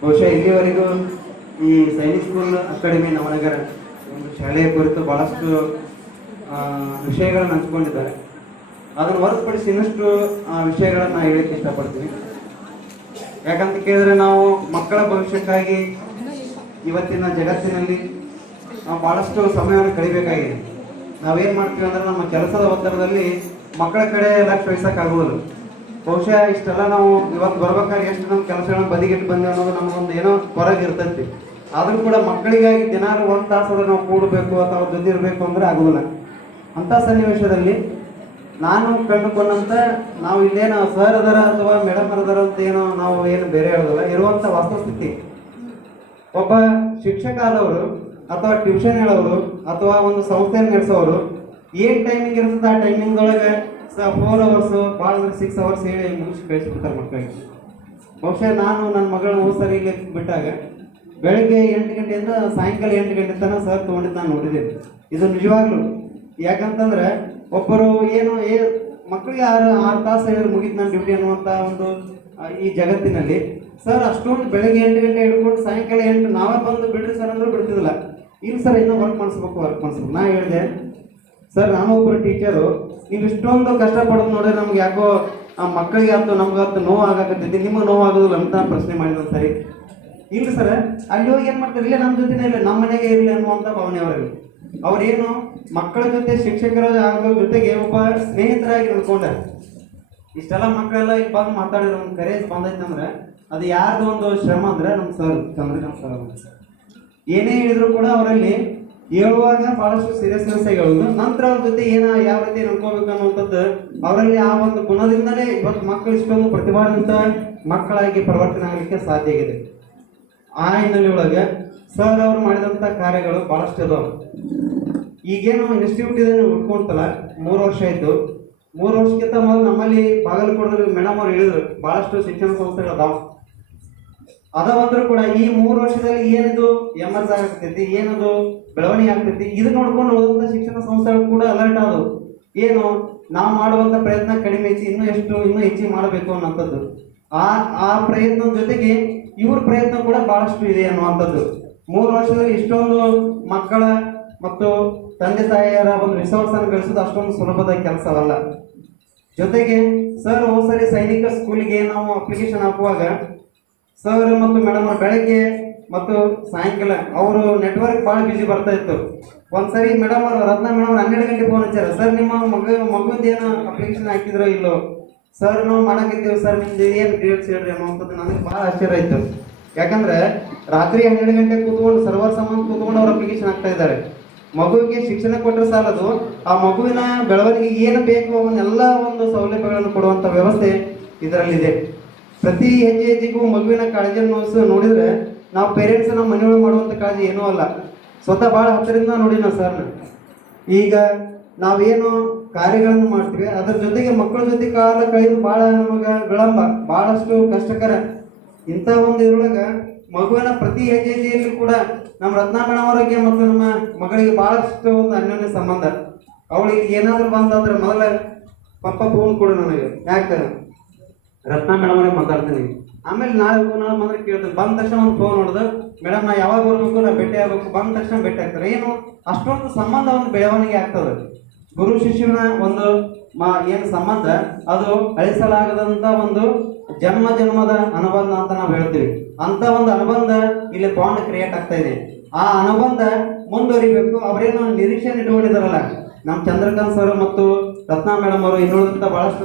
ಬಹುಶಃ ಇಲ್ಲಿವರೆಗೂ ಈ ಸೈನಿಕ್ ಸ್ಕೂಲ್ ಅಕಾಡೆಮಿ ನವನಗರ ಒಂದು ಶಾಲೆಯ ಕುರಿತು ಬಹಳಷ್ಟು ವಿಷಯಗಳನ್ನು ಹಂಚ್ಕೊಂಡಿದ್ದಾರೆ. ಅದನ್ನು ಹೊರತುಪಡಿಸಿ ಇನ್ನಷ್ಟು ವಿಷಯಗಳನ್ನು ಹೇಳಕ್ಕೆ ಇಷ್ಟಪಡ್ತೀನಿ. ಯಾಕಂತ ಕೇಳಿದ್ರೆ ನಾವು ಮಕ್ಕಳ ಭವಿಷ್ಯಕ್ಕಾಗಿ ಇವತ್ತಿನ ಜಗತ್ತಿನಲ್ಲಿ ನಾವು ಬಹಳಷ್ಟು ಸಮಯವನ್ನು ಕಳಿಬೇಕಾಗಿದೆ. ನಾವೇನು ಮಾಡ್ತೀವಿ ಅಂದ್ರೆ ನಮ್ಮ ಕೆಲಸದ ಒತ್ತಡದಲ್ಲಿ ಮಕ್ಕಳ ಕಡೆ ಲಕ್ಷ ವಹಿಸೋಕ್ಕಾಗುವುದಿಲ್ಲ. ಬಹುಶಃ ಇಷ್ಟೆಲ್ಲ ನಾವು ಇವತ್ತು ಬರ್ಬೇಕಾದ್ರೆ ಎಷ್ಟು ನಮ್ಮ ಕೆಲಸಗಳನ್ನು ಬದಿಗಿಟ್ಟು ಬಂದೇವೆ ಅನ್ನೋದು ನಮಗೊಂದು ಏನೋ ಹೊರಗೆ ಇರ್ತೈತಿ. ಆದರೂ ಕೂಡ ಮಕ್ಕಳಿಗಾಗಿ ದಿನಾಲು ಒಂದು ತಾಸಾದ್ರೆ ನಾವು ಕೂಡಬೇಕು ಅಥವಾ ಅವ್ರ ಜೊತೆ ಇರಬೇಕು ಅಂದ್ರೆ ಆಗೋದಿಲ್ಲ. ಅಂಥ ಸನ್ನಿವೇಶದಲ್ಲಿ ನಾನು ಕಂಡುಕೊಂಡಂತ ನಾವು ಇಲ್ಲೇನೋ ಸರ್ ಅದರ ಅಥವಾ ಮೇಡಮ್ ಅದರ ಅಂತ ಏನೋ ನಾವು ಏನು ಬೇರೆ ಹೇಳೋದಿಲ್ಲ, ಇರುವಂಥ ವಸ್ತುಸ್ಥಿತಿ. ಒಬ್ಬ ಶಿಕ್ಷಕ ಆದವರು ಅಥವಾ ಟ್ಯೂಷನ್ ಹೇಳೋರು ಅಥವಾ ಒಂದು ಸಂಸ್ಥೆಯನ್ನು ನಡೆಸೋರು ಏನು ಟೈಮಿಂಗ್ ಇರ್ತದೆ ಆ ಟೈಮಿಂಗ್ದೊಳಗೆ 4 ಅವರ್ಸ್ ಭಾಳ 6 ಅವರ್ಸ್ ಹೇಳಿ ಮುಗಿಸಿ ಕಳಿಸ್ಬಿಡ್ತಾರೆ ಮಕ್ಕಳಿಗೆ. ಬಹುಶಃ ನಾನು ನನ್ನ ಮಗಳನ್ನ ಸರಿ ಇಲ್ಲಿ ಬಿಟ್ಟಾಗ ಬೆಳಗ್ಗೆ 8 ಗಂಟೆಯಿಂದ ಸಾಯಂಕಾಲ 8 ಗಂಟೆ ತನಕ ಸರ್ ತೊಗೊಂಡಿದ್ದು ನಾನು ನೋಡಿದ್ದೇನೆ. ಇದು ನಿಜವಾಗ್ಲೂ. ಯಾಕಂತಂದ್ರೆ ಒಬ್ಬರು ಏನು ಮಕ್ಕಳಿಗೆ 6 ತಾಸು ಹೇಳಿದ್ರೆ ಮುಗಿತು ನನ್ನ ಡ್ಯೂಟಿ ಅನ್ನುವಂಥ ಒಂದು ಈ ಜಗತ್ತಿನಲ್ಲಿ ಸರ್ ಅಷ್ಟೊಂದು ಬೆಳಗ್ಗೆ 8 ಗಂಟೆ ಹಿಡ್ಕೊಂಡು ಸಾಯಂಕಾಲ 8 ನಾವೇ ಬಂದು ಬಿಡ್ರಿ ಸರ್ ಅಂದ್ರೆ ಬಿಡ್ತಿದ್ದಿಲ್ಲ. ಇಲ್ಲ ಸರ್ ಇನ್ನೂ ವರ್ಕ್ ಮಾಡಿಸ್ಬೇಕು. ನಾ ಹೇಳಿದೆ ಸರ್ ನಾನು ಒಬ್ಬರು ಟೀಚರು, ನೀವು ಇಷ್ಟೊಂದು ಕಷ್ಟಪಡೋದು ನೋಡಿದ್ರೆ ನಮ್ಗೆ ಯಾಕೋ ಆ ಮಕ್ಕಳಿಗೆ ಆಯ್ತು ನಮ್ಗಾಯ್ತು ನೋವು ಆಗಾಕತ್ತೈತಿ, ನಿಮಗೆ ನೋವು ಆಗೋದಿಲ್ಲ ಅಂತ ಪ್ರಶ್ನೆ ಮಾಡಿದ್ರು. ಸರಿ ಇಲ್ಲ ಸರ್ ಅಲ್ಲಿ ಹೋಗಿ ಏನು ಮಾಡ್ತಾರೆ, ಇಲ್ಲೇ ನಮ್ಮ ಜೊತೆನೇ ಇಲ್ಲ ನಮ್ಮ ಮನೆಗೆ ಇರಲಿ ಅನ್ನುವಂಥ ಭಾವನೆ ಅವರಿಗೆ. ಅವ್ರೇನು ಮಕ್ಕಳ ಜೊತೆ ಶಿಕ್ಷಕರ ಆಗೋ ಜೊತೆಗೆ ಒಬ್ಬ ಸ್ನೇಹಿತರಾಗಿ ನಡ್ಕೊಂಡಾರೆ. ಇಷ್ಟೆಲ್ಲ ಮಕ್ಕಳೆಲ್ಲ ಇಲ್ಲಿ ಬಂದು ಮಾತಾಡಿರೋ ಒಂದು ಕರೆ ಬಂದೈತೆ ಅಂದ್ರೆ ಅದು ಯಾರ್ದು ಒಂದು ಶ್ರಮ ಅಂದ್ರೆ ನಮ್ಮ ಸರ್ ಚಂದ್ರಕಾಂತ್ ಸರ್. ಏನೇ ಹೇಳಿದ್ರು ಕೂಡ ಅವರಲ್ಲಿ ಹೇಳುವಾಗ ಬಹಳಷ್ಟು ಸೀರಿಯಸ್ನೆಸ್ ಹೇಳೋದು, ನಂತರ ಅವ್ರ ಜೊತೆ ಯಾವ ರೀತಿ ನಡ್ಕೋಬೇಕು ಅನ್ನುವಂಥದ್ದು ಅವರಲ್ಲಿ ಆ ಒಂದು ಗುಣದಿಂದಲೇ ಇವತ್ತು ಮಕ್ಕಳು ಇಷ್ಟೊಂದು ಪ್ರತಿಭಾವಂತ ಮಕ್ಕಳಾಗಿ ಪರಿವರ್ತನೆ ಆಗಲಿಕ್ಕೆ ಸಾಧ್ಯ ಆಗಿದೆ. ಆ ಹಿನ್ನೆಲೆ ಒಳಗೆ ಸರ್ ಅವರು ಮಾಡಿದಂಥ ಕಾರ್ಯಗಳು ಬಹಳಷ್ಟು ಅದಾವ. ಈಗೇನು ಇನ್ಸ್ಟಿಟ್ಯೂಟ್ ಇದೆ ಉಟ್ಕೊಂತಲ್ಲ 3 ವರ್ಷ ಆಯಿತು. 3 ವರ್ಷಕ್ಕಿಂತ ಮೊದಲು ನಮ್ಮಲ್ಲಿ ಬಾಗಲಕೋಟದಲ್ಲಿ ಮೇಡಮ್ ಅವ್ರು ಹೇಳಿದ್ರು ಬಹಳಷ್ಟು ಶಿಕ್ಷಣ ಸಂಸ್ಥೆಗಳು ಅದಾವಂದ್ರೂ ಕೂಡ ಈ 3 ವರ್ಷದಲ್ಲಿ ಏನಿದು ಎಮರ್ಜ್ ಆಗ್ತೈತಿ, ಏನದು ಬೆಳವಣಿಗೆ ಆಗ್ತೈತಿ, ಇದು ನೋಡ್ಕೊಂಡು ಹೋದಂಥ ಶಿಕ್ಷಣ ಸಂಸ್ಥೆಗಳು ಕೂಡ ಅಲರ್ಟ್ ಆದವು. ಏನು ನಾವು ಮಾಡುವಂಥ ಪ್ರಯತ್ನ ಕಡಿಮೆ ಐತಿ, ಇನ್ನೂ ಹೆಚ್ಚಿಗೆ ಮಾಡಬೇಕು ಅನ್ನೋಂಥದ್ದು. ಆ ಪ್ರಯತ್ನದ ಜೊತೆಗೆ ಇವ್ರ ಪ್ರಯತ್ನ ಕೂಡ ಬಹಳಷ್ಟು ಇದೆ ಅನ್ನುವಂಥದ್ದು. 3 ವರ್ಷದಲ್ಲಿ ಇಷ್ಟೊಂದು ಮಕ್ಕಳ ಮತ್ತು ತಂದೆ ತಾಯಿಯರ ಒಂದು ರಿಸೋರ್ಸ್ ಅನ್ನು ಗಳಿಸೋದು ಅಷ್ಟೊಂದು ಸುಲಭದ ಕೆಲಸವಲ್ಲ. ಜೊತೆಗೆ ಸರ್ ಹೋದ್ಸರಿ ಸೈನಿಕ ಸ್ಕೂಲಿಗೆ ನಾವು ಅಪ್ಲಿಕೇಶನ್ ಹಾಕುವಾಗ ಸರ್ ಮತ್ತು ಮೇಡಮ್ ಅವ್ರು ಬೆಳಗ್ಗೆ ಮತ್ತು ಸಾಯಂಕಾಲ ಅವರು ನೆಟ್ವರ್ಕ್ ಭಾಳ ಬಿಜಿ ಬರ್ತಾ ಇತ್ತು. ಒಂದ್ಸರಿ ಮೇಡಮ್ ಅವರು ರತ್ನ ಮೇಡಮ್ 12 ಗಂಟೆ ಫೋನ್ ಹಚ್ಚಾರ, ಸರ್ ನಿಮ್ಮ ಮಗುವಿಂದ ಏನು ಅಪ್ಲಿಕೇಶನ್ ಹಾಕಿದ್ರೋ ಇಲ್ಲೋ ಸರ್ ನಾವು ಮಾಡಾಕಿದ್ದೀವಿ ಸರ್, ನಿಮ್ದು ಏನು ಡೇಟ್ಸ್ ಹೇಳ್ರಿ ಅನ್ನೋಂಥದ್ದು ನನಗೆ ಭಾಳ ಆಶ್ಚರ್ಯ ಆಯಿತು. ಯಾಕಂದ್ರೆ ರಾತ್ರಿ 12 ಗಂಟೆ ಕೂತ್ಕೊಂಡು ಸರ್ವರ್ ಸಂಬಂಧ ಕೂತ್ಕೊಂಡು ಅವ್ರು ಅಪ್ಲಿಕೇಶನ್ ಹಾಕ್ತಾ ಇದ್ದಾರೆ. ಮಗುವಿಗೆ ಶಿಕ್ಷಣ ಕೊಟ್ಟರೆ ಸಾಲದು, ಆ ಮಗುವಿನ ಬೆಳವಣಿಗೆಗೆ ಏನು ಬೇಕು ಅವನ್ನೆಲ್ಲ ಒಂದು ಸೌಲಭ್ಯಗಳನ್ನು ಕೊಡುವಂಥ ವ್ಯವಸ್ಥೆ ಇದರಲ್ಲಿದೆ. ಪ್ರತಿ ಹೆಜ್ಜೆಗೂ ಮಗುವಿನ ಕಾಳಜಿಯನ್ನು ನೋಡಿದ್ರೆ ನಾವು ಪೇರೆಂಟ್ಸ್ ನಮ್ಮ ಮನೆಯೊಳಗೆ ಮಾಡುವಂಥ ಕಾಳಜಿ ಏನೂ ಅಲ್ಲ, ಸ್ವತಃ ಭಾಳ ಹತ್ತಿರದಿಂದ ನೋಡಿ ನಾವು ಸರ್ನ. ಈಗ ನಾವೇನು ಕಾರ್ಯಗಳನ್ನು ಮಾಡ್ತೀವಿ ಅದ್ರ ಜೊತೆಗೆ ಮಕ್ಕಳ ಜೊತೆ ಕಾಲ ಕಳೆದು ಭಾಳ ನಮಗೆ ವಿಳಂಬ, ಭಾಳಷ್ಟು ಕಷ್ಟಕರ. ಇಂಥ ಒಂದು ಇದ್ರೊಳಗೆ ಮಗುವಿನ ಪ್ರತಿ ಹೆಜ್ಜೆಯಲ್ಲಿ ಕೂಡ ನಮ್ಮ ರತ್ನಾ ಮೇಡಮ್ ಅವರಿಗೆ ಮತ್ತು ನಮ್ಮ ಮಗಳಿಗೆ ಭಾಳಷ್ಟು ಒಂದು ಅನ್ಯೋನ್ಯ ಸಂಬಂಧ. ಅವಳಿಗೆ ಏನಾದರೂ ಬಂದಾದ್ರೆ ಮೊದಲ ಪಪ್ಪ ಫೋನ್ ಕೊಡು ನನಗೆ, ಯಾಕೆ ರತ್ನಾ ಮೇಡಮ್ ಅವ್ರಿಗೆ ಮಾತಾಡ್ತೀನಿ. ಆಮೇಲೆ ನಾಳೆ ಬಂದ್ರೆ ಕೇಳ್ತೀನಿ, ಬಂದ ತಕ್ಷಣ ಒಂದು ಫೋನ್ ನೋಡಿದ್ರೆ ಮೇಡಮ್ ನಾ ಯಾವಾಗ ಬರ್ಬೇಕು, ನಾ ಭೇಟಿ ಆಗ್ಬೇಕು, ಬಂದ ತಕ್ಷಣ ಭೇಟಿ ಆಗ್ತಾರೆ. ಏನು ಅಷ್ಟೊಂದು ಸಂಬಂಧ ಒಂದು ಬೆಳವಣಿಗೆ ಆಗ್ತದೆ. ಗುರು ಶಿಷ್ಯನ ಒಂದು ಏನು ಸಂಬಂಧ ಅದು ಅಳಿಸಲಾಗದಂತ ಒಂದು ಜನ್ಮದ ಅನುಬಂಧ ಅಂತ ನಾವು ಹೇಳ್ತೀವಿ. ಅಂತ ಒಂದು ಅನುಬಂಧ ಇಲ್ಲಿ ಬಾಂಡ್ ಕ್ರಿಯೇಟ್ ಆಗ್ತಾ ಇದೆ. ಆ ಅನುಬಂಧ ಮುಂದುವರಿಬೇಕು. ಅವರೇನು ನಿರೀಕ್ಷೆ ಇಟ್ಕೊಂಡಿದಾರಲ್ಲ ನಮ್ಮ ಚಂದ್ರಕಾಂತ್ ಸರ್ ಮತ್ತು ರತ್ನಾ ಮೇಡಮ್ ಅವರು ಇನ್ನುಳಿದಂತ ಬಹಳಷ್ಟು